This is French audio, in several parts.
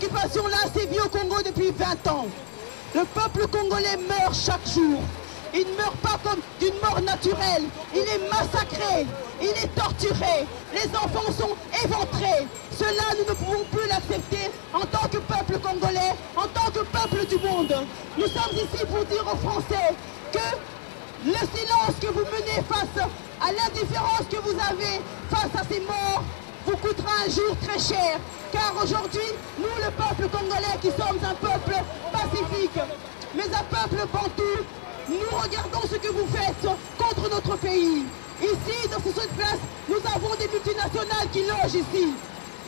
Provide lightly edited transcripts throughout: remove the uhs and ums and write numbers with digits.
occupation-là sévit au Congo depuis 20 ans. Le peuple congolais meurt chaque jour. Il ne meurt pas comme d'une mort naturelle. Il est massacré, il est torturé. Les enfants sont éventrés. Cela, nous ne pouvons plus l'accepter en tant que peuple congolais, en tant que peuple du monde. Nous sommes ici pour dire aux Français que le silence que vous menez face à l'indifférence que vous avez face à ces morts vous coûtera un jour très cher. Car aujourd'hui, nous, le peuple congolais, qui sommes un peuple pacifique, mais un peuple bantou, nous regardons ce que vous faites contre notre pays. Ici, dans cette place, nous avons des multinationales qui logent ici.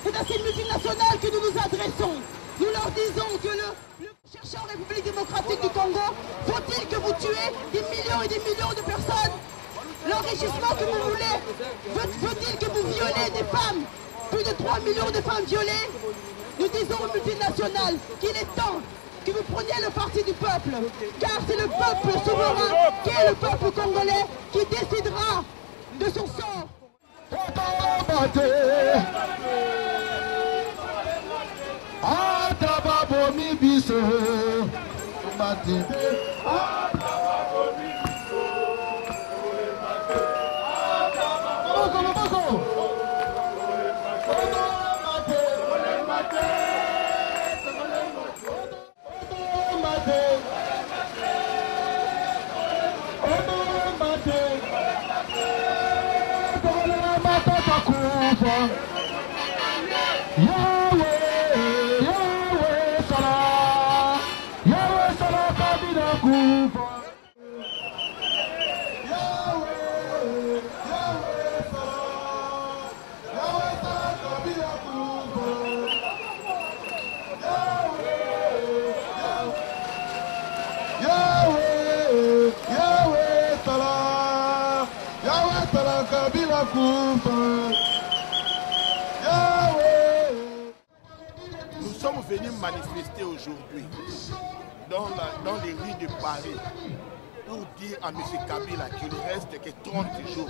C'est à ces multinationales que nous nous adressons. Nous leur disons que le chercheur en République démocratique du Congo, faut-il que vous tuez des millions et des millions de personnes? L'enrichissement que vous voulez, faut-il que vous violez des femmes? Plus de 3 millions de femmes violées? Nous disons aux multinationales qu'il est temps que vous preniez le parti du peuple, car c'est le peuple souverain qui est le peuple congolais qui décidera de son sort. Nous sommes venus manifester aujourd'hui dans les rues de Paris pour dire à M. Kabila qu'il ne reste que 30 jours,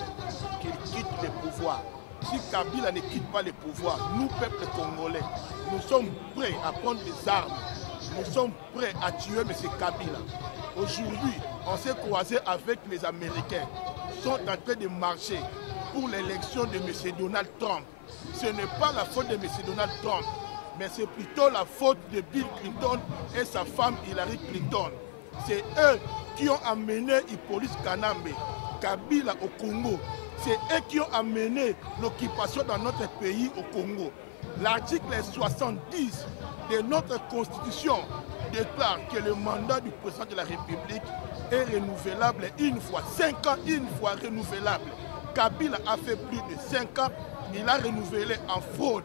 qu'il quitte le pouvoir. Si Kabila ne quitte pas le pouvoir, nous, peuple congolais, nous sommes prêts à prendre des armes. Nous sommes prêts à tuer M. Kabila. Aujourd'hui, on s'est croisé avec les Américains. Ils sont en train de marcher pour l'élection de M. Donald Trump. Ce n'est pas la faute de M. Donald Trump, mais c'est plutôt la faute de Bill Clinton et sa femme Hillary Clinton. C'est eux qui ont amené Hippolyte Kanambe, Kabila au Congo. C'est eux qui ont amené l'occupation dans notre pays au Congo. L'article 70 de notre constitution déclare que le mandat du président de la République est renouvelable une fois, 5 ans, une fois renouvelable. Kabila a fait plus de 5 ans, il a renouvelé en fraude.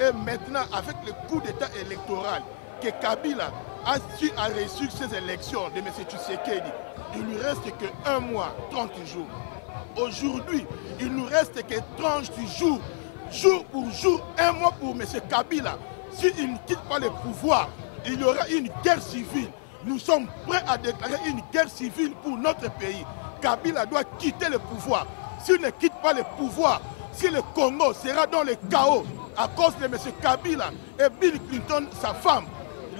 Et maintenant, avec le coup d'état électoral que Kabila a reçu ces élections de M. Tshisekedi, il ne lui reste que 1 mois, 30 jours. Aujourd'hui, il ne nous reste que 30 jours, jour pour jour, 1 mois pour M. Kabila. S'il ne quitte pas le pouvoir, il y aura une guerre civile. Nous sommes prêts à déclarer une guerre civile pour notre pays. Kabila doit quitter le pouvoir. S'il ne quitte pas le pouvoir, si le Congo sera dans le chaos à cause de M. Kabila et Bill Clinton, sa femme,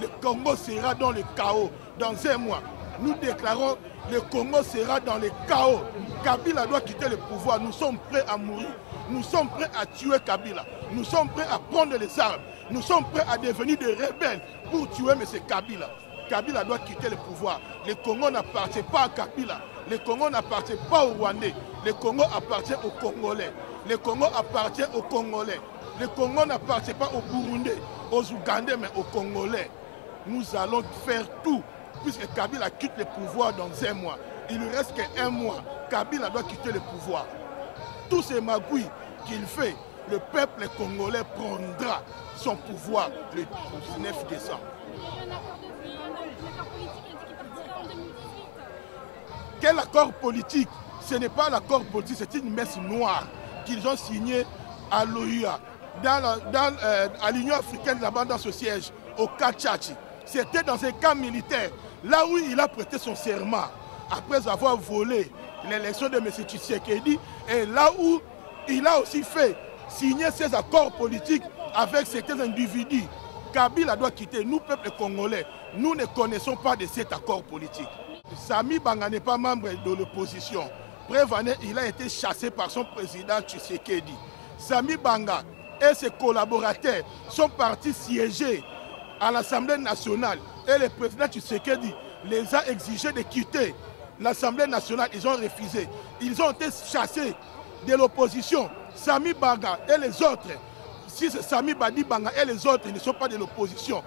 le Congo sera dans le chaos dans 1 mois. Nous déclarons que le Congo sera dans le chaos. Kabila doit quitter le pouvoir. Nous sommes prêts à mourir. Nous sommes prêts à tuer Kabila. Nous sommes prêts à prendre les armes. Nous sommes prêts à devenir des rebelles pour tuer M. Kabila. Kabila doit quitter le pouvoir. Le Congo n'appartient pas à Kabila. Le Congo n'appartient pas aux Rwandais. Le Congo appartient aux Congolais. Le Congo appartient aux Congolais. Le Congo n'appartient pas aux Burundais, aux Ougandais, mais aux Congolais. Nous allons faire tout, puisque Kabila quitte le pouvoir dans 1 mois. Il ne reste qu'un mois. Kabila doit quitter le pouvoir. Tous ces magouilles qu'il fait, le peuple congolais prendra son pouvoir le 19 décembre. Quel accord politique? Ce n'est pas l'accord politique, c'est une messe noire qu'ils ont signée à l'OUA, à l'Union africaine là-bas dans ce siège, au Kachachi. C'était dans un camp militaire, là où il a prêté son serment, après avoir volé l'élection de M. Tshisekedi, et là où il a aussi fait signer ses accords politiques avec certains individus Kabila doit quitter. Nous, peuple congolais, nous ne connaissons pas de cet accord politique. Sami Banga n'est pas membre de l'opposition. Preuve, il a été chassé par son président Tshisekedi. Sami Banga et ses collaborateurs sont partis siéger à l'Assemblée nationale. Et le président Tshisekedi les a exigés de quitter l'Assemblée nationale. Ils ont refusé. Ils ont été chassés de l'opposition. Sami Banga et les autres, si c'est Sami Badi Banga et les autres, ils ne sont pas de l'opposition.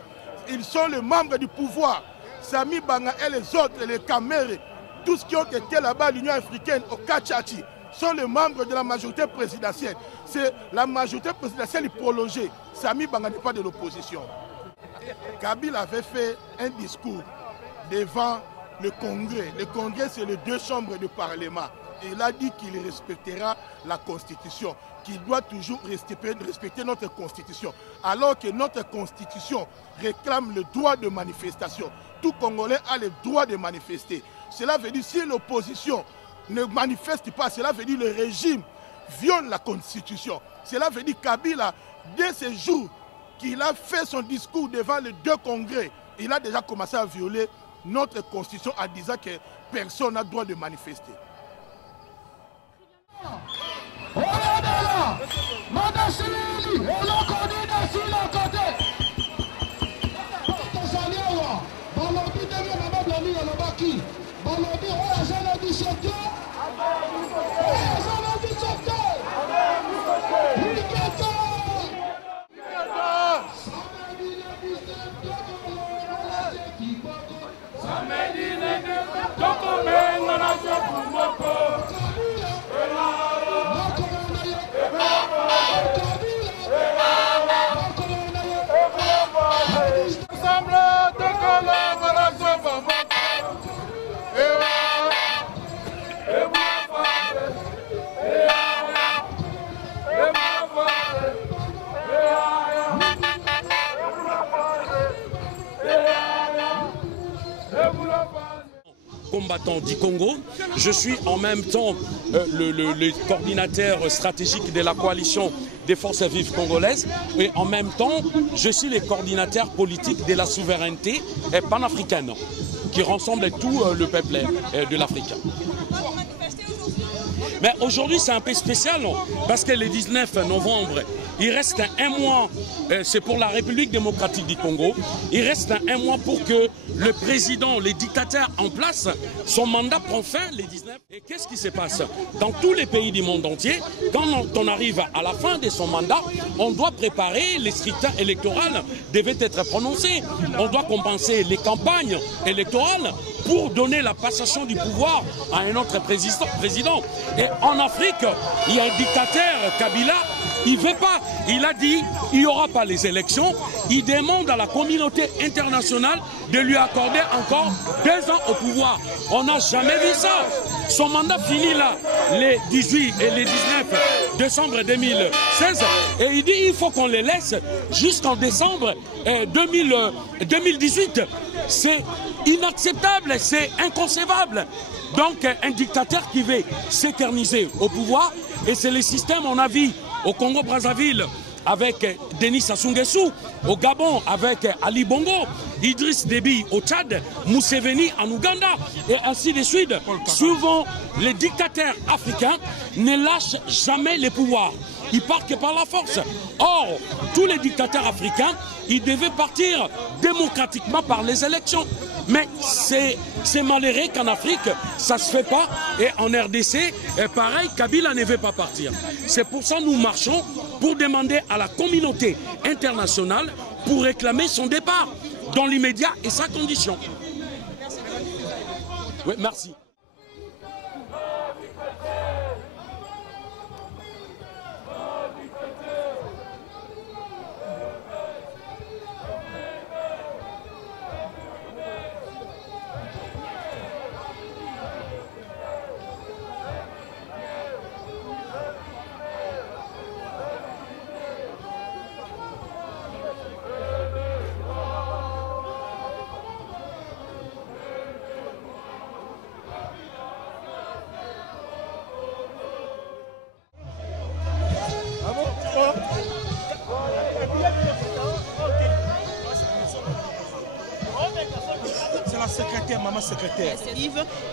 Ils sont les membres du pouvoir. Sami Banga et les autres, les Kamere, tous ceux qui ont été là-bas à l'Union africaine, au Kachachi, sont les membres de la majorité présidentielle. C'est la majorité présidentielle prolongée. Sami Banga n'est pas de l'opposition. Kabila avait fait un discours devant le Congrès. Le Congrès, c'est les deux chambres du Parlement. Il a dit qu'il respectera la Constitution, qu'il doit toujours respecter notre Constitution. Alors que notre Constitution réclame le droit de manifestation. Tout Congolais a le droit de manifester. Cela veut dire, si l'opposition ne manifeste pas, cela veut dire que le régime viole la Constitution. Cela veut dire que Kabila, dès ce jour qu'il a fait son discours devant les deux congrès, il a déjà commencé à violer notre Constitution en disant que personne n'a le droit de manifester. Combattant du Congo, je suis en même temps le coordinateur stratégique de la coalition des forces vives congolaises et en même temps je suis le coordinateur politique de la souveraineté panafricaine qui rassemble tout le peuple de l'Afrique. Mais aujourd'hui c'est un peu spécial parce que le 19 novembre, il reste un mois, c'est pour la République démocratique du Congo, il reste un mois pour que le président, le dictateur en place, son mandat prend fin le 19. Et qu'est-ce qui se passe? Dans tous les pays du monde entier, quand on arrive à la fin de son mandat, on doit préparer, les scrutins électoraux devaient être prononcés. On doit compenser les campagnes électorales pour donner la passation du pouvoir à un autre président. Et en Afrique, il y a un dictateur, Kabila, il ne veut pas. Il a dit il n'y aura pas les élections. Il demande à la communauté internationale de lui accorder encore 2 ans au pouvoir. On n'a jamais vu ça. Son mandat finit là, les 18 et les 19 décembre 2016. Et il dit il faut qu'on les laisse jusqu'en décembre 2018. C'est inacceptable, c'est inconcevable. Donc un dictateur qui veut s'éterniser au pouvoir, et c'est le système on a vu au Congo-Brazzaville avec Denis Sassou Nguesso, au Gabon avec Ali Bongo, Idriss Déby au Tchad, Museveni en Ouganda, et ainsi de suite. Souvent, les dictateurs africains ne lâchent jamais les pouvoirs. Ils partent que par la force. Or, tous les dictateurs africains, ils devaient partir démocratiquement par les élections. Mais c'est malheureux qu'en Afrique, ça ne se fait pas. Et en RDC, pareil, Kabila ne veut pas partir. C'est pour ça que nous marchons pour demander à la communauté internationale pour réclamer son départ dans l'immédiat et sa condition. Oui, merci. secrétaire, maman secrétaire.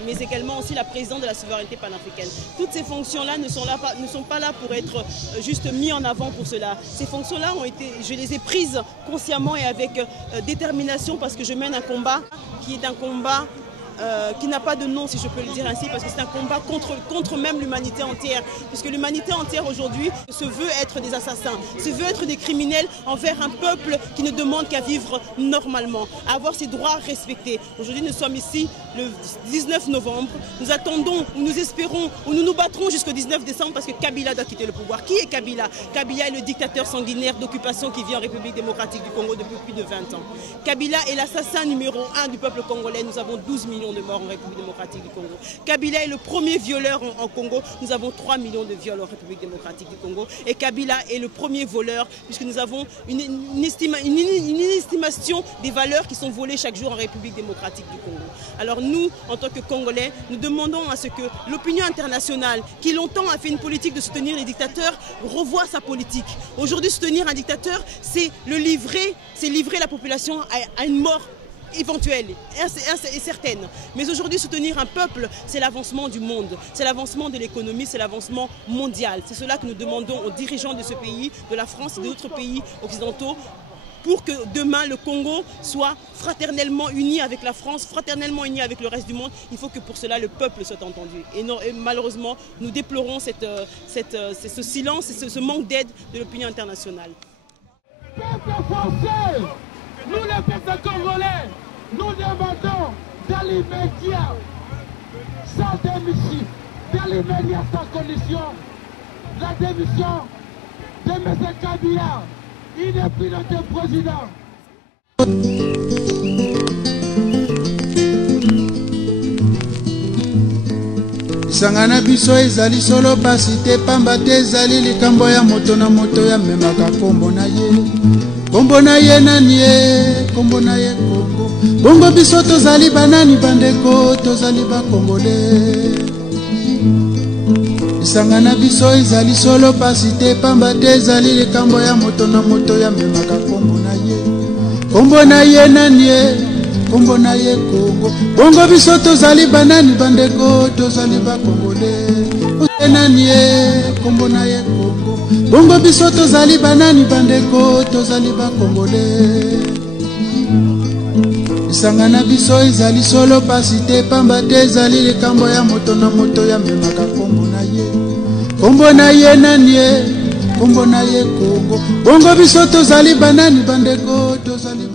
Mais également aussi la présidente de la souveraineté panafricaine. Toutes ces fonctions-là ne sont pas là pour être juste mis en avant pour cela. Ces fonctions-là je les ai prises consciemment et avec détermination parce que je mène un combat qui est un combat qui n'a pas de nom, si je peux le dire ainsi, parce que c'est un combat contre même l'humanité entière. Parce que l'humanité entière aujourd'hui se veut être des assassins, se veut être des criminels envers un peuple qui ne demande qu'à vivre normalement, à avoir ses droits respectés. Aujourd'hui, nous sommes ici le 19 novembre. Nous attendons, nous espérons, ou nous nous battrons jusqu'au 19 décembre parce que Kabila doit quitter le pouvoir. Qui est Kabila? Kabila est le dictateur sanguinaire d'occupation qui vit en République démocratique du Congo depuis plus de 20 ans. Kabila est l'assassin numéro 1 du peuple congolais. Nous avons 12 millions de morts en République démocratique du Congo. Kabila est le premier violeur en Congo. Nous avons 3 millions de viols en République démocratique du Congo. Et Kabila est le premier voleur puisque nous avons une estimation des valeurs qui sont volées chaque jour en République démocratique du Congo. Alors nous, en tant que Congolais, nous demandons à ce que l'opinion internationale, qui longtemps a fait une politique de soutenir les dictateurs, revoie sa politique. Aujourd'hui, soutenir un dictateur, c'est livrer la population à une mort éventuelle et certaine. Mais aujourd'hui, soutenir un peuple, c'est l'avancement du monde, c'est l'avancement de l'économie, c'est l'avancement mondial. C'est cela que nous demandons aux dirigeants de ce pays, de la France et d'autres pays occidentaux, pour que demain le Congo soit fraternellement uni avec la France, fraternellement uni avec le reste du monde. Il faut que pour cela le peuple soit entendu. Et malheureusement, nous déplorons ce silence et ce manque d'aide de l'opinion internationale. Nous les peuples congolais, nous demandons dans l'immédiat, sans démission, dans l'immédiat sans condition, la démission de M. Kabila. Il n'est plus notre président. Sangana biso ezali solo pasi te pamba te ezali likambo ya moto na moto ya memaka kombo na ye. Kombo na ye nani ye, kombo na ye Kongo. Bongo biso tozali banani bandeko, tozali ba Congolais. Sangana biso ezali solo pasi te pamba te ezali likambo ya moto na moto ya memaka kombo na ye. Kombo na ye nani ye, kombo na ye Kongo. Bongo biso tozali banani bandeko, tozali ba Congolais. Nani ye, kombo na ye Kongo. Bongo biso tozali banani bandeko, tozali ba Congolais. Sangana biso ezali solo pasi te pamba te ezali likambo ya moto na moto ya memaka kombo na ye. Kombo na ye nani ye, kombo na ye Kongo. Bongo biso tozali banani bandeko, tozali